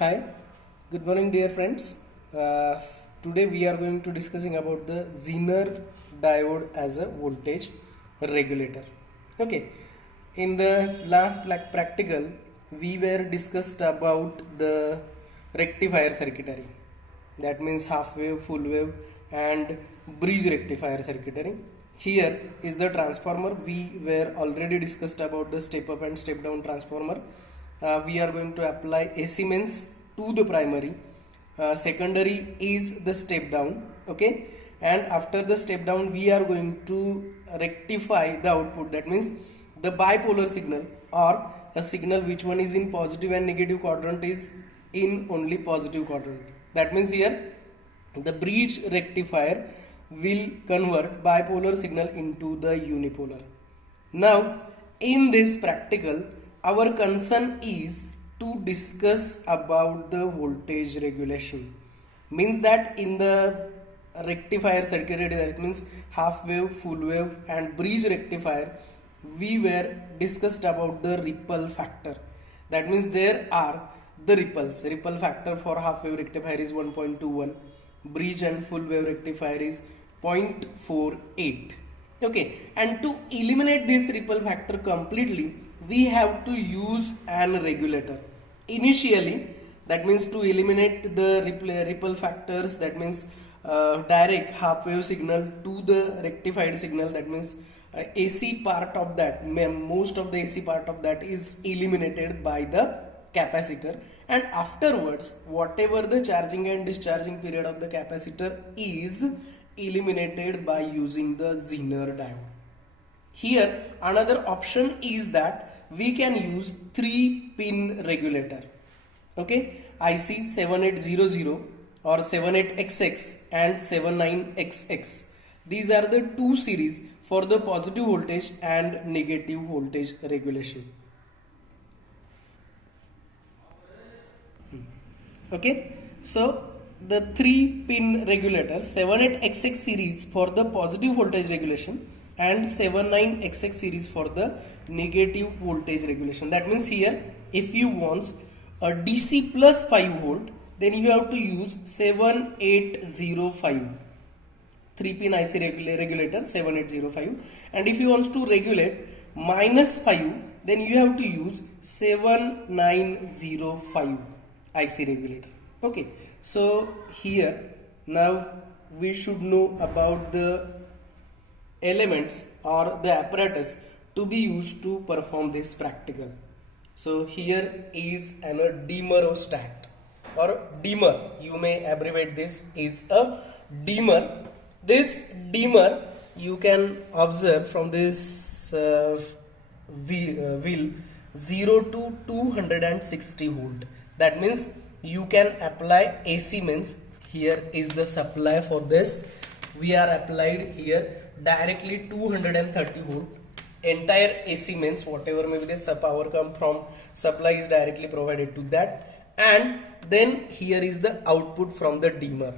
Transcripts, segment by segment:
Hi, good morning dear friends. Today we are going to discussing about the Zener diode as a voltage regulator. Okay, in the last practical we were discussed about the rectifier circuitry. That means half wave, full wave and bridge rectifier circuitry. Here is the transformer. We were already discussed about the step up and step down transformer. We are going to apply AC mains to the primary. Secondary is the step down. Okay, and after the step down we are going to rectify the output. That means the bipolar signal or a signal which one is in positive and negative quadrant is in only positive quadrant. That means here the bridge rectifier will convert bipolar signal into the unipolar. Now in this practical our concern is to discuss about the voltage regulation. Means that in the rectifier circuit, that means half wave, full wave and bridge rectifier, we were discussed about the ripple factor. That means there are the ripples. Ripple factor for half wave rectifier is 1.21, bridge and full wave rectifier is 0.48. Okay, and to eliminate this ripple factor completely we have to use an regulator. Initially, that means to eliminate the ripple factors, that means direct half wave signal to the rectified signal, that means AC part of that, most of the AC part of that is eliminated by the capacitor, and afterwards whatever the charging and discharging period of the capacitor is eliminated by using the Zener diode. Here another option is that we can use 3-pin regulator. Okay, IC 7800 or 78XX and 79XX. These are the two series for the positive voltage and negative voltage regulation. Okay, so the 3-pin regulator 78XX series for the positive voltage regulation and 79XX series for the negative voltage regulation. That means here if you want a DC plus 5 volt, then you have to use 7805, 3-pin IC regulator 7805, and if you want to regulate minus 5, then you have to use 7905 IC regulator. Okay, so here now we should know about the elements or the apparatus to be used to perform this practical. So here is a dimmerostat or dimmer, you may abbreviate this is a dimmer. This dimmer you can observe from this wheel 0 to 260 volt. That means you can apply AC mains. Here is the supply for this. We are applied here directly 230 volt. Entire AC mains, whatever may be the power come from supply is directly provided to that, and then here is the output from the dimmer,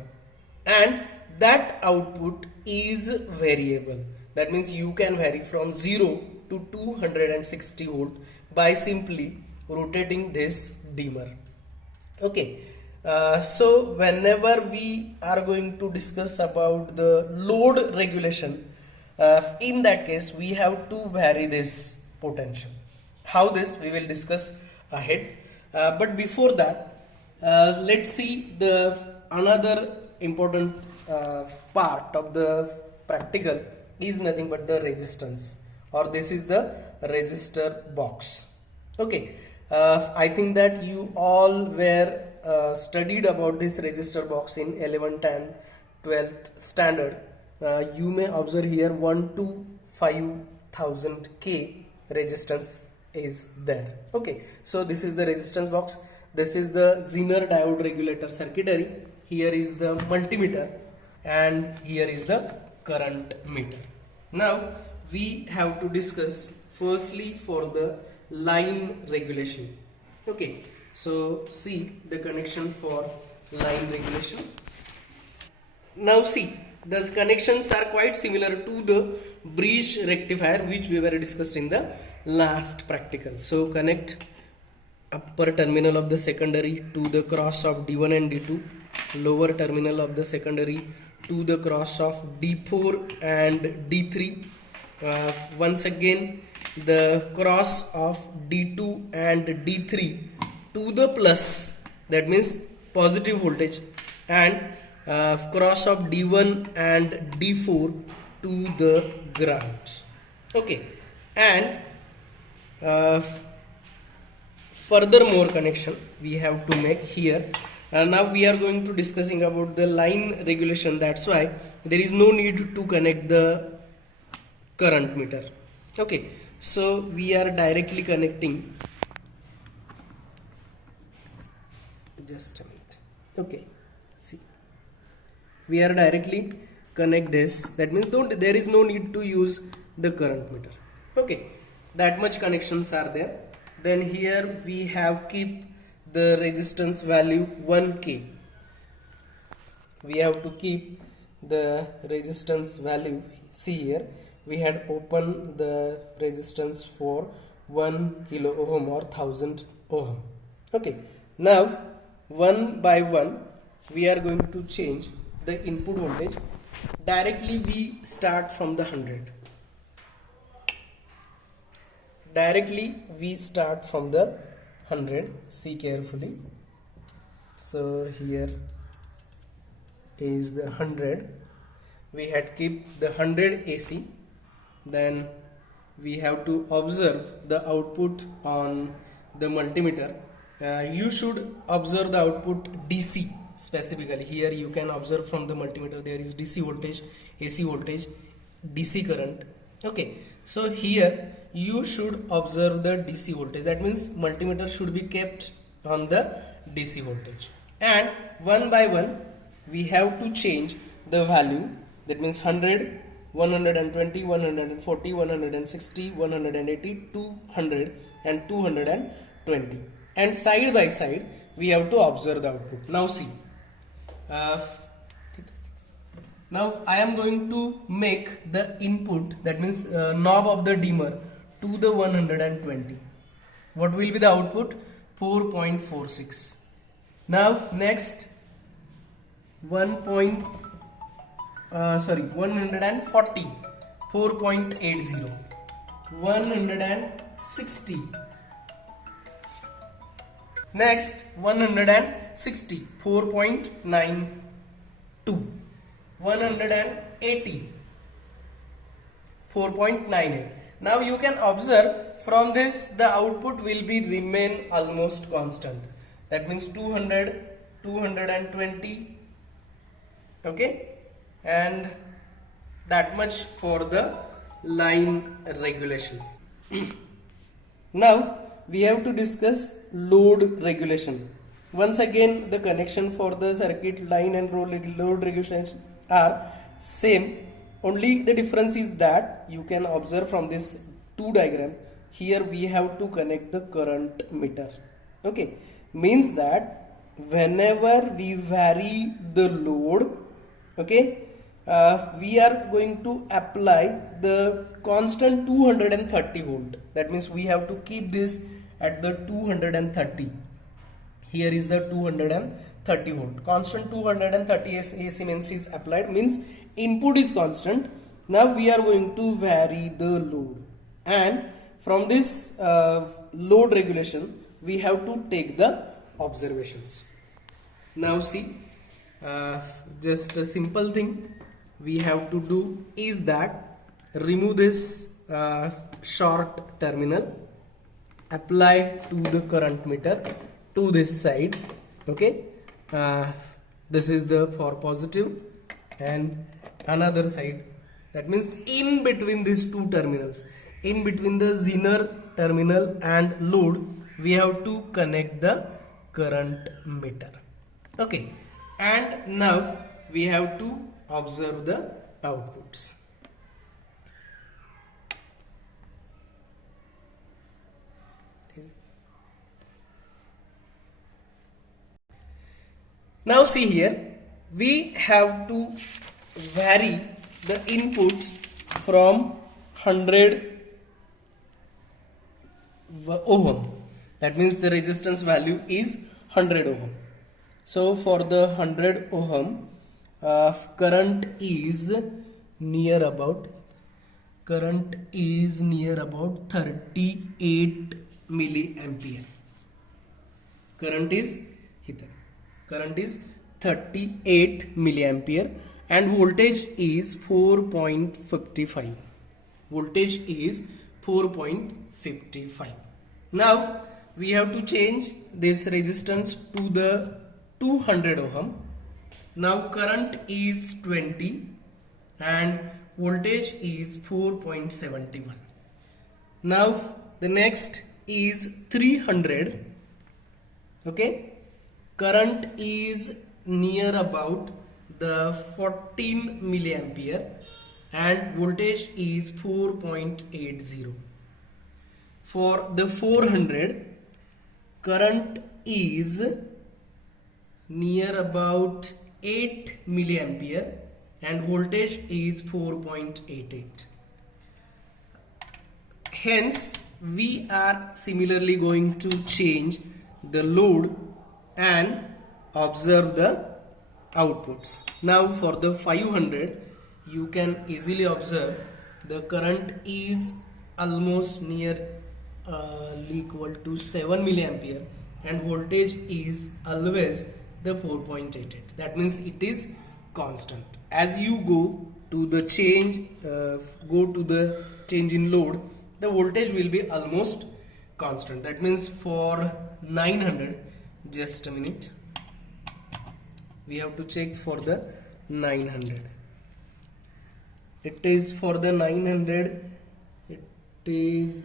and that output is variable. That means you can vary from 0 to 260 volt by simply rotating this dimmer. Okay, so whenever we are going to discuss about the load regulation, in that case we have to vary this potential. How this we will discuss ahead, but before that let's see the another important part of the practical is nothing but the resistance, or this is the resistor box. Okay, I think that you all were studied about this resistor box in 11th and 12th standard. You may observe here 1 to 5000 K resistance is there. Okay, so this is the resistance box. This is the Zener diode regulator circuitry. Here is the multimeter and here is the current meter. Now we have to discuss firstly for the line regulation. Okay, so see the connection for line regulation. Now see, the connections are quite similar to the bridge rectifier which we were discussed in the last practical. So connect upper terminal of the secondary to the cross of D1 and D2, lower terminal of the secondary to the cross of D4 and D3. Once again, the cross of D2 and D3 to the plus, that means positive voltage, and cross of D1 and D4 to the ground. Okay, and furthermore connection we have to make here. Now we are going to discussing about the line regulation. That's why there is no need to connect the current meter. Okay, so we are directly connecting. Just a minute. Okay, see, we are directly connect this. That means there is no need to use the current meter. Okay, that much connections are there. Then here we have keep the resistance value 1K. We have to keep the resistance value. See here, we had opened the resistance for 1 kilo ohm or 1000 ohm. Okay, now one by one we are going to change the input voltage. Directly we start from the 100. Directly we start from the 100. See carefully. So here is the 100. We had keep the 100 AC. Then we have to observe the output on the multimeter. You should observe the output DC specifically. Here you can observe from the multimeter there is DC voltage, AC voltage, DC current. Okay, so here you should observe the DC voltage. That means multimeter should be kept on the DC voltage, and one by one we have to change the value. That means 100, 120, 140, 160, 180, 200 and 220, and side by side we have to observe the output. Now see, now I am going to make the input, that means knob of the dimmer, to the 120. What will be the output? 4.46. Now next 140, 4.80, 160, next 160, 4.92, 180, 4.98. Now you can observe from this the output will be remain almost constant. That means 200, 220. Okay, and that much for the line regulation. Now we have to discuss load regulation. Once again, the connection for the circuit line and load regulations are same. Only the difference is that you can observe from this two diagram. Here we have to connect the current meter. Okay, means that whenever we vary the load, okay, we are going to apply the constant 230 volt. That means we have to keep this at the 230. Here is the 230 volt. Constant 230 AC means is applied, means input is constant. Now we are going to vary the load, and from this load regulation we have to take the observations. Now see, just a simple thing we have to do is that remove this short terminal, apply to the current meter to this side. Okay, this is the for positive, and another side, that means in between these two terminals, in between the Zener terminal and load, we have to connect the current meter. Okay, and now we have to observe the outputs. Now see here, we have to vary the inputs from 100 ohm. That means the resistance value is 100 ohm. So for the 100 ohm, current is near about 38 milliampere. Current is 38 milliampere and voltage is 4.55. Voltage is 4.55. Now we have to change this resistance to the 200 ohm. Now current is 20 and voltage is 4.71. Now the next is 300. Okay, current is near about the 14 milliampere and voltage is 4.80. For the 400, current is near about 8 milliampere and voltage is 4.88. Hence we are similarly going to change the load and observe the outputs. Now for the 500, you can easily observe the current is almost near equal to 7 milliampere and voltage is always the 4.88. That means it is constant. As you go to the change in load, the voltage will be almost constant. That means for 900, just a minute, we have to check for the 900. It is for the 900, it is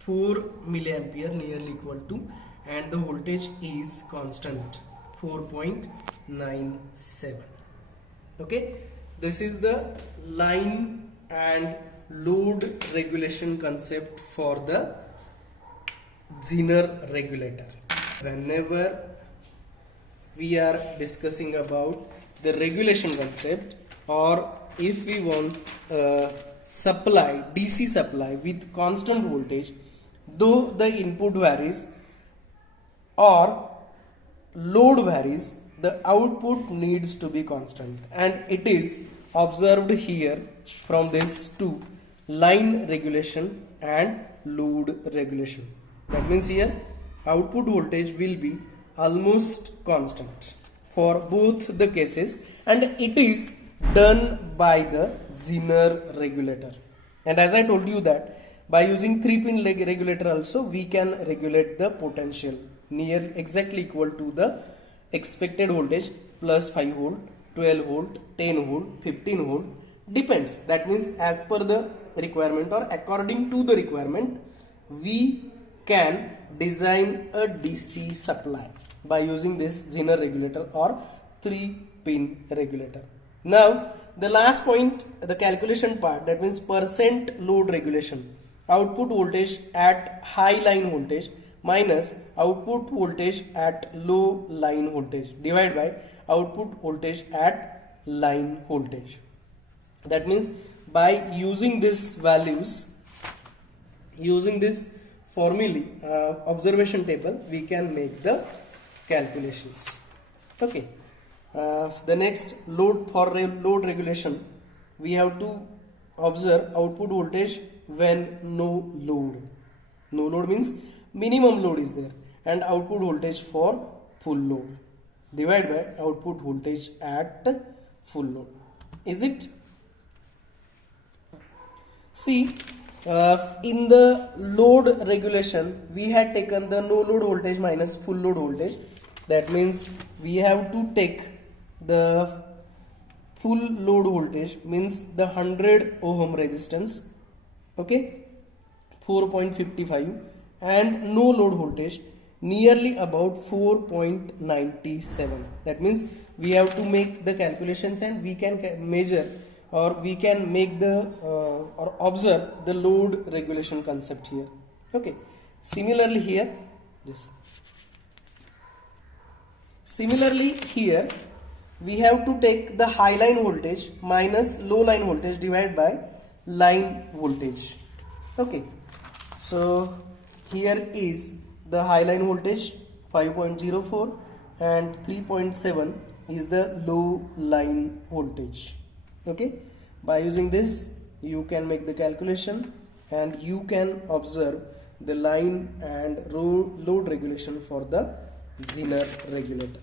4 milliampere nearly equal to, and the voltage is constant 4.97. Okay, this is the line and load regulation concept for the Zener regulator. Whenever we are discussing about the regulation concept, or if we want supply, DC supply with constant voltage, though the input varies or load varies, the output needs to be constant, and it is observed here from these two, line regulation and load regulation. That means here output voltage will be almost constant for both the cases, and it is done by the Zener regulator. And as I told you that by using 3-pin regulator also we can regulate the potential near exactly equal to the expected voltage, plus 5 volt, 12 volt, 10 volt, 15 volt, depends. That means as per the requirement or according to the requirement, we can design a DC supply by using this Zener regulator or 3-pin regulator. Now the last point, the calculation part, that means percent load regulation. Output voltage at high line voltage minus output voltage at low line voltage divided by output voltage at line voltage. That means by using these values, using this formulae, observation table, we can make the calculations. Okay. The next, load regulation, we have to observe output voltage when no load. No load means minimum load is there, and output voltage for full load divided by output voltage at full load. Is it? See, in the load regulation we had taken the no load voltage minus full load voltage. That means we have to take the full load voltage, means the 100 ohm resistance, okay, 4.55, and no load voltage nearly about 4.97. That means we have to make the calculations and we can measure, or we can make the or observe the load regulation concept here. Okay, similarly here, we have to take the high line voltage minus low line voltage divided by line voltage. Okay, so here is the high line voltage 5.04 and 3.7 is the low line voltage. Okay, by using this you can make the calculation and you can observe the line and load regulation for the Zener regulator.